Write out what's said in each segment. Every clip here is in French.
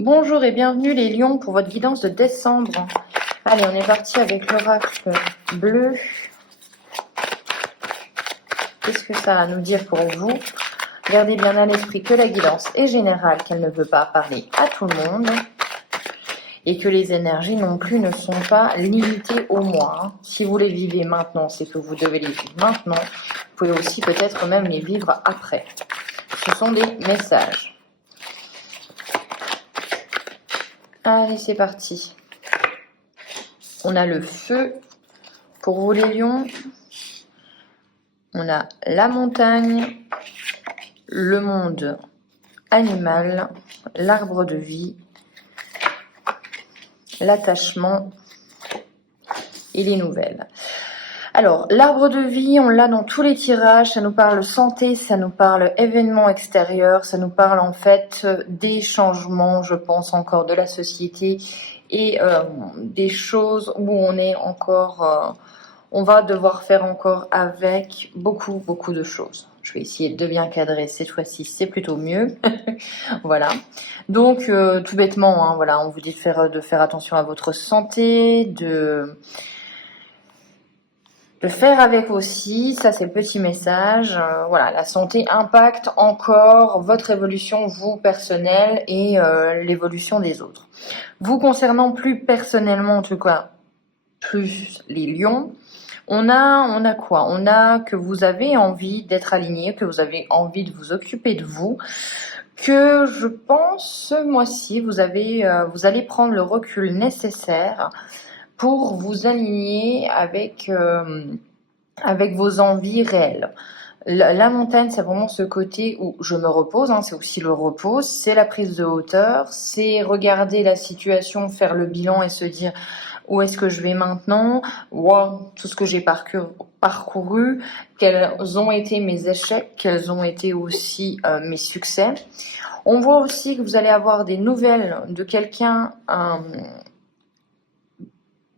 Bonjour et bienvenue les lions pour votre guidance de décembre. Allez, on est parti avec l'oracle bleu. Qu'est-ce que ça a à nous dire pour vous? Gardez bien à l'esprit que la guidance est générale, qu'elle ne veut pas parler à tout le monde et que les énergies non plus ne sont pas limitées au mois. Si vous les vivez maintenant, c'est que vous devez les vivre maintenant. Vous pouvez aussi peut-être même les vivre après. Ce sont des messages. Allez, c'est parti. On a le feu pour vous les lions. On a la montagne, le monde animal, l'arbre de vie, l'attachement et les nouvelles. Alors, l'arbre de vie, on l'a dans tous les tirages, ça nous parle santé, ça nous parle événements extérieurs, ça nous parle en fait des changements, je pense encore de la société et des choses où on est encore, on va devoir faire encore avec beaucoup de choses. Je vais essayer de bien cadrer cette fois-ci, c'est plutôt mieux. Voilà. Donc, tout bêtement, hein, voilà, on vous dit de faire attention à votre santé, de faire avec aussi, ça c'est le petit message, voilà, la santé impacte encore votre évolution, vous, personnelle, et l'évolution des autres. Vous concernant plus personnellement, en tout cas, plus les lions, on a quoi? On a que vous avez envie d'être aligné, que vous avez envie de vous occuper de vous, que je pense ce mois-ci, vous allez prendre le recul nécessaire pour vous aligner avec vos envies réelles. La montagne, c'est vraiment ce côté où je me repose, hein, c'est aussi le repos, c'est la prise de hauteur, c'est regarder la situation, faire le bilan et se dire où est-ce que je vais maintenant, wow, tout ce que j'ai parcouru, quels ont été mes échecs, quels ont été aussi mes succès. On voit aussi que vous allez avoir des nouvelles de quelqu'un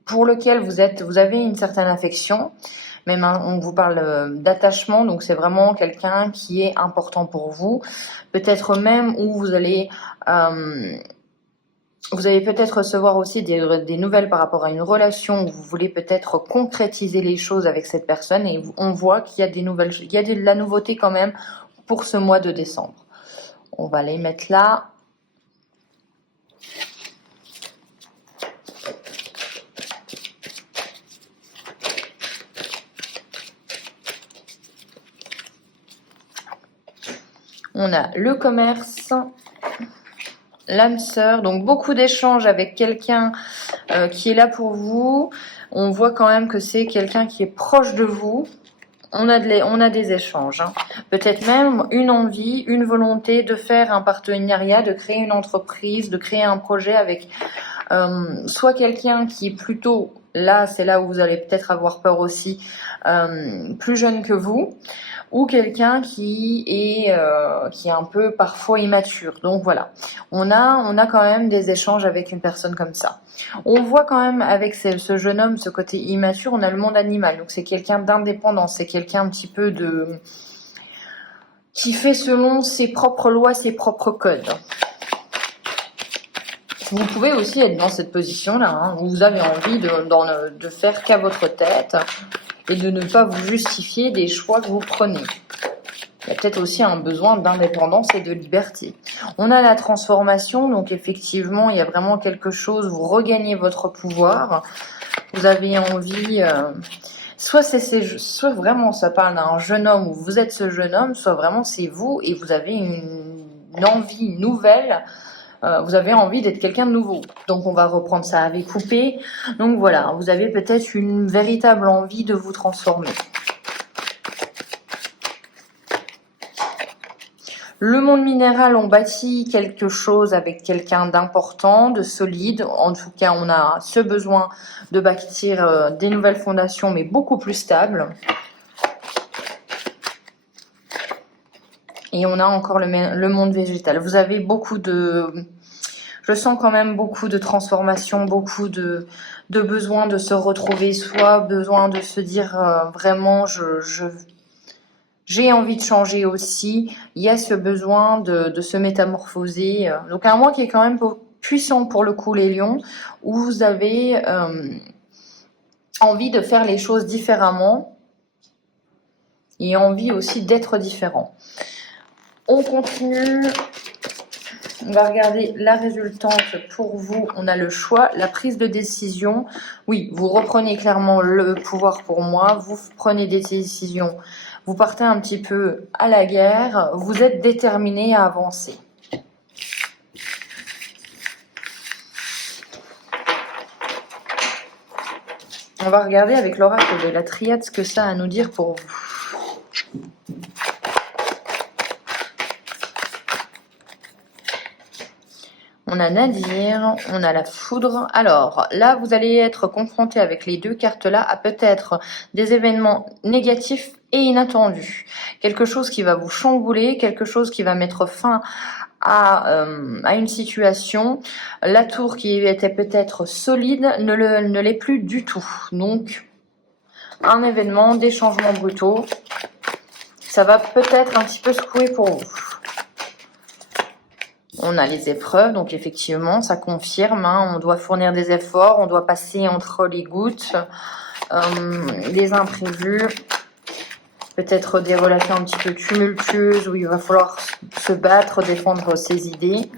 pour lequel vous avez une certaine affection. Même on vous parle d'attachement, donc c'est vraiment quelqu'un qui est important pour vous. Peut-être même où vous allez peut-être recevoir aussi des nouvelles par rapport à une relation où vous voulez peut-être concrétiser les choses avec cette personne et on voit qu'il y a des nouvelles, il y a de la nouveauté quand même pour ce mois de décembre. On va les mettre là. On a le commerce, l'âme sœur, donc beaucoup d'échanges avec quelqu'un qui est là pour vous. On voit quand même que c'est quelqu'un qui est proche de vous. On a des échanges, hein. Peut-être même une envie, une volonté de faire un partenariat, de créer une entreprise, de créer un projet avec soit quelqu'un qui est plutôt là, c'est là où vous allez peut-être avoir peur aussi, plus jeune que vous, ou quelqu'un qui est un peu parfois immature. Donc voilà, on a quand même des échanges avec une personne comme ça. On voit quand même avec ce jeune homme, ce côté immature, on a le monde animal. Donc c'est quelqu'un d'indépendant, c'est quelqu'un un petit peu qui fait selon ses propres lois, ses propres codes. Vous pouvez aussi être dans cette position-là, hein, où vous avez envie de faire qu'à votre tête et de ne pas vous justifier des choix que vous prenez. Il y a peut-être aussi un besoin d'indépendance et de liberté. On a la transformation, donc effectivement, il y a vraiment quelque chose, vous regagnez votre pouvoir, vous avez envie, soit vraiment ça parle d'un jeune homme où vous êtes ce jeune homme, soit vraiment c'est vous et vous avez une envie nouvelle, vous avez envie d'être quelqu'un de nouveau. Donc on va reprendre ça avec coupé. Donc voilà, vous avez peut-être une véritable envie de vous transformer. Le monde minéral, on bâtit quelque chose avec quelqu'un d'important, de solide. En tout cas, on a ce besoin de bâtir des nouvelles fondations, mais beaucoup plus stables. Et on a encore le monde végétal. Vous avez je sens quand même beaucoup de transformation, beaucoup de besoin de se retrouver soi, besoin de se dire vraiment j'ai envie de changer aussi. Il y a ce besoin de se métamorphoser. Donc un mois qui est quand même puissant pour le coup les lions, où vous avez envie de faire les choses différemment et envie aussi d'être différent. On continue. On va regarder la résultante pour vous. On a le choix, la prise de décision. Oui, vous reprenez clairement le pouvoir pour moi. Vous prenez des décisions. Vous partez un petit peu à la guerre. Vous êtes déterminé à avancer. On va regarder avec l'oracle de la triade ce que ça a à nous dire pour vous. On a Nadir, on a la foudre. Alors là, vous allez être confronté avec les deux cartes-là à peut-être des événements négatifs et inattendus. Quelque chose qui va vous chambouler, quelque chose qui va mettre fin à une situation. La tour qui était peut-être solide ne l'est plus du tout. Donc, un événement, des changements brutaux. Ça va peut-être un petit peu secouer pour vous. On a les épreuves, donc effectivement, ça confirme. On doit fournir des efforts, on doit passer entre les gouttes, des imprévus, peut-être des relations un petit peu tumultueuses où il va falloir se battre, défendre ses idées.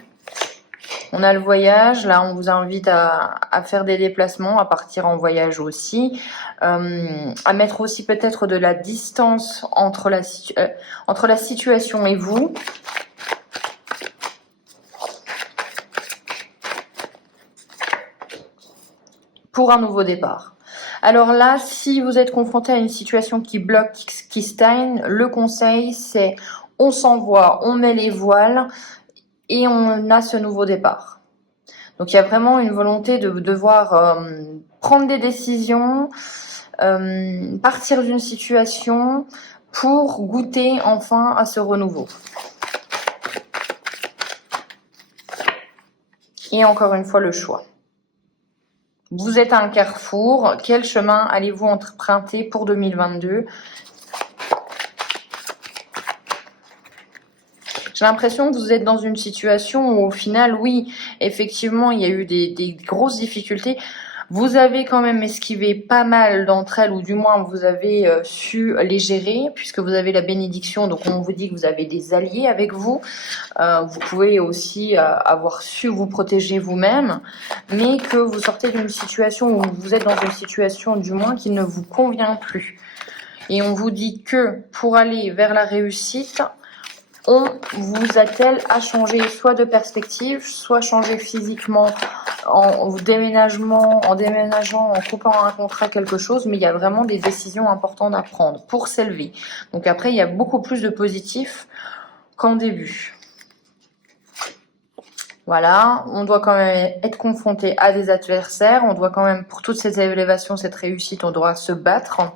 On a le voyage, là on vous invite à faire des déplacements, à partir en voyage aussi, à mettre aussi peut-être de la distance entre la situation et vous. Pour un nouveau départ. Alors là, si vous êtes confronté à une situation qui bloque, qui stagne, le conseil c'est on s'envoie, on met les voiles et on a ce nouveau départ. Donc il y a vraiment une volonté de devoir prendre des décisions, partir d'une situation pour goûter enfin à ce renouveau. Et encore une fois, le choix. Vous êtes à un carrefour. Quel chemin allez-vous emprunter pour 2022? J'ai l'impression que vous êtes dans une situation où au final, oui, effectivement, il y a eu des grosses difficultés. Vous avez quand même esquivé pas mal d'entre elles, ou du moins vous avez su les gérer, puisque vous avez la bénédiction, donc on vous dit que vous avez des alliés avec vous. Vous pouvez aussi avoir su vous protéger vous-même, mais que vous sortez d'une situation où vous êtes dans une situation du moins qui ne vous convient plus. Et on vous dit que pour aller vers la réussite, on vous attelle à changer soit de perspective, soit changer physiquement en déménageant, en coupant un contrat, quelque chose, mais il y a vraiment des décisions importantes à prendre pour s'élever. Donc après, il y a beaucoup plus de positif qu'en début. Voilà, on doit quand même être confronté à des adversaires, on doit quand même, pour toutes ces élévations, cette réussite, on doit se battre.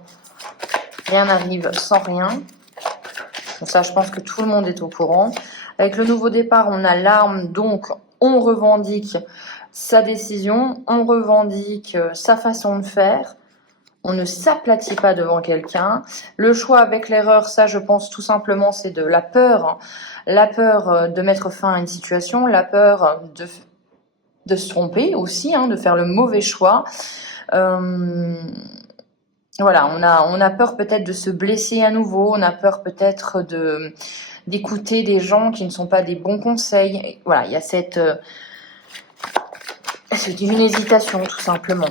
Rien n'arrive sans rien. Donc ça, je pense que tout le monde est au courant. Avec le nouveau départ, on a l'arme, donc on revendique sa décision, on revendique sa façon de faire. On ne s'aplatit pas devant quelqu'un. Le choix avec l'erreur, ça, je pense tout simplement, c'est de la peur. La peur de mettre fin à une situation, la peur de se tromper aussi, de faire le mauvais choix. Voilà, on a peur peut-être de se blesser à nouveau, on a peur peut-être d'écouter des gens qui ne sont pas des bons conseils. Et voilà, il y a c'est une hésitation tout simplement.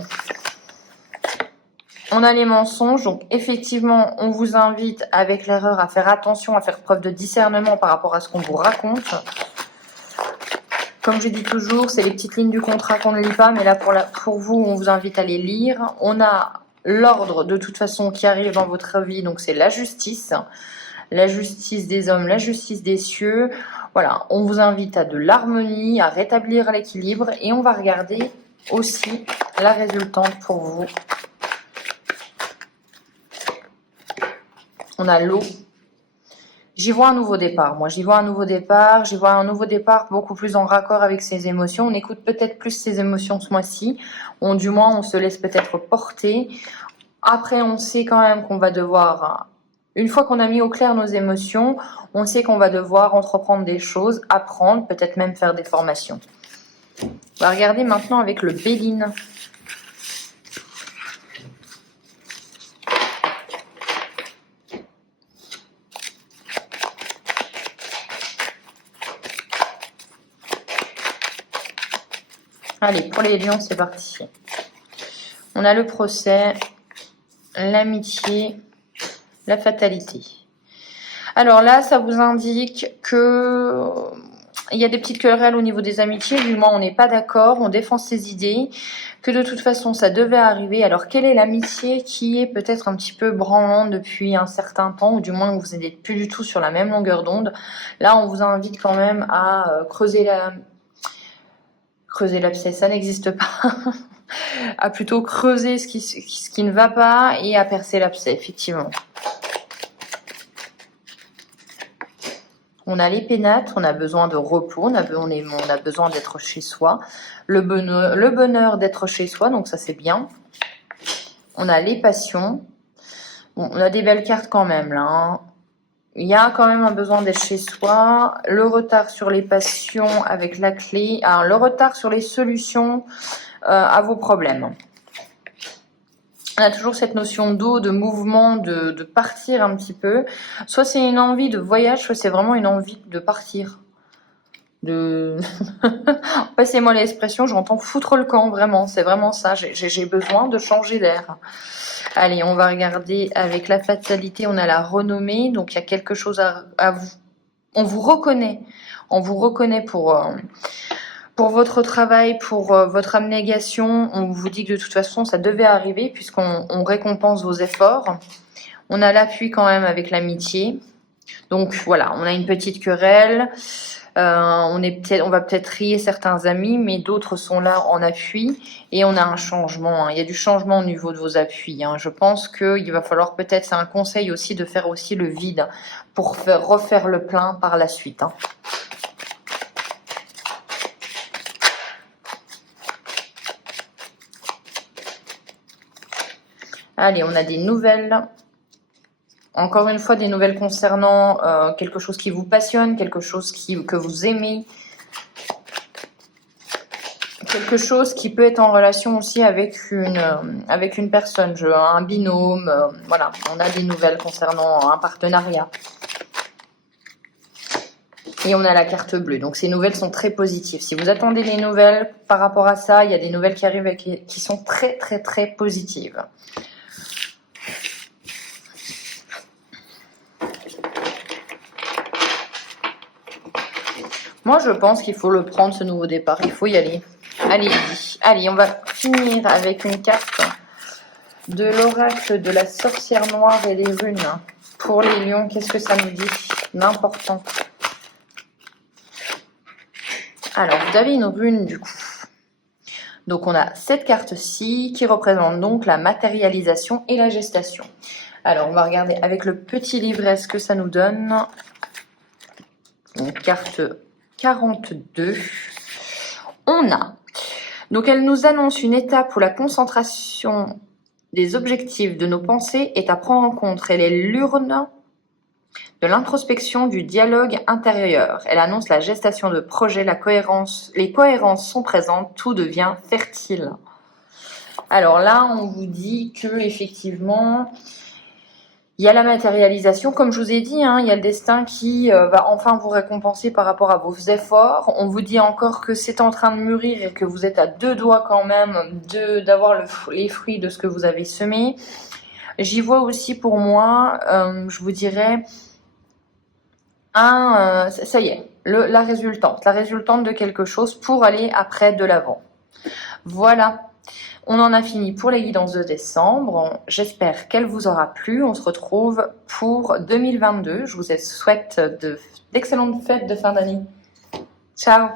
On a les mensonges, donc effectivement, on vous invite avec l'erreur à faire attention, à faire preuve de discernement par rapport à ce qu'on vous raconte. Comme je dis toujours, c'est les petites lignes du contrat qu'on ne lit pas, mais là pour vous, on vous invite à les lire. On a l'ordre de toute façon qui arrive dans votre vie, donc c'est la justice des hommes, la justice des cieux. Voilà, on vous invite à de l'harmonie, à rétablir l'équilibre, et on va regarder aussi la résultante pour vous. On a l'eau. J'y vois un nouveau départ. Moi, j'y vois un nouveau départ. J'y vois un nouveau départ beaucoup plus en raccord avec ses émotions. On écoute peut-être plus ses émotions ce mois-ci. Du moins, on se laisse peut-être porter. Après, on sait quand même qu'on va devoir, une fois qu'on a mis au clair nos émotions, on sait qu'on va devoir entreprendre des choses, apprendre, peut-être même faire des formations. On va regarder maintenant avec le Béline. Allez, pour les lions, c'est parti. On a le procès, l'amitié, la fatalité. Alors là, ça vous indique que il y a des petites querelles au niveau des amitiés. Du moins, on n'est pas d'accord, on défend ses idées, que de toute façon, ça devait arriver. Alors, quelle est l'amitié qui est peut-être un petit peu branlante depuis un certain temps, ou du moins que vous n'êtes plus du tout sur la même longueur d'onde? Là, on vous invite quand même à creuser l'abcès, ça n'existe pas. À plutôt creuser ce qui ne va pas et à percer l'abcès, effectivement. On a les pénates, on a besoin de repos, on a besoin d'être chez soi. Le bonheur d'être chez soi, donc ça c'est bien. On a les passions. Bon, on a des belles cartes quand même là, hein. Il y a quand même un besoin d'être chez soi. Le retard sur les passions avec la clé. Alors, le retard sur les solutions à vos problèmes. On a toujours cette notion d'eau, de mouvement, de partir un petit peu. Soit c'est une envie de voyage, soit c'est vraiment une envie de partir. Passez-moi l'expression, j'entends foutre le camp, vraiment. C'est vraiment ça. J'ai besoin de changer d'air. Allez, on va regarder avec la fatalité. On a la renommée. Donc, il y a quelque chose à vous. On vous reconnaît. On vous reconnaît pour votre travail, pour votre abnégation. On vous dit que de toute façon, ça devait arriver puisqu'on récompense vos efforts. On a l'appui quand même avec l'amitié. Donc, voilà, on a une petite querelle. On va peut-être trier certains amis, mais d'autres sont là en appui et on a un changement. Il y a du changement au niveau de vos appuis. Je pense qu'il va falloir peut-être, c'est un conseil aussi, de faire aussi le vide pour refaire le plein par la suite. Allez, on a des nouvelles. Encore une fois, des nouvelles concernant quelque chose qui vous passionne, quelque chose que vous aimez. Quelque chose qui peut être en relation aussi avec une personne, un binôme. Voilà, on a des nouvelles concernant un partenariat. Et on a la carte bleue. Donc ces nouvelles sont très positives. Si vous attendez les nouvelles par rapport à ça, il y a des nouvelles qui arrivent qui sont très très très positives. Moi, je pense qu'il faut le prendre, ce nouveau départ. Il faut y aller. Allez, on va finir avec une carte de l'oracle de la sorcière noire et des runes. Pour les lions, qu'est-ce que ça nous dit d'important? Alors, vous avez une rune du coup. Donc, on a cette carte-ci qui représente donc la matérialisation et la gestation. Alors, on va regarder avec le petit livret ce que ça nous donne. Une carte 42. On a. Donc, elle nous annonce une étape où la concentration des objectifs de nos pensées est à prendre en compte. Elle est l'urne de l'introspection du dialogue intérieur. Elle annonce la gestation de projets, les cohérences sont présentes, tout devient fertile. Alors là, on vous dit que effectivement, il y a la matérialisation, comme je vous ai dit, il y a le destin qui va enfin vous récompenser par rapport à vos efforts. On vous dit encore que c'est en train de mûrir et que vous êtes à 2 doigts quand même d'avoir les fruits de ce que vous avez semé. J'y vois aussi pour moi, je vous dirais, ça y est, la résultante de quelque chose pour aller après de l'avant. Voilà. On en a fini pour les guidances de décembre. J'espère qu'elle vous aura plu. On se retrouve pour 2022. Je vous souhaite d'excellentes fêtes de fin d'année. Ciao!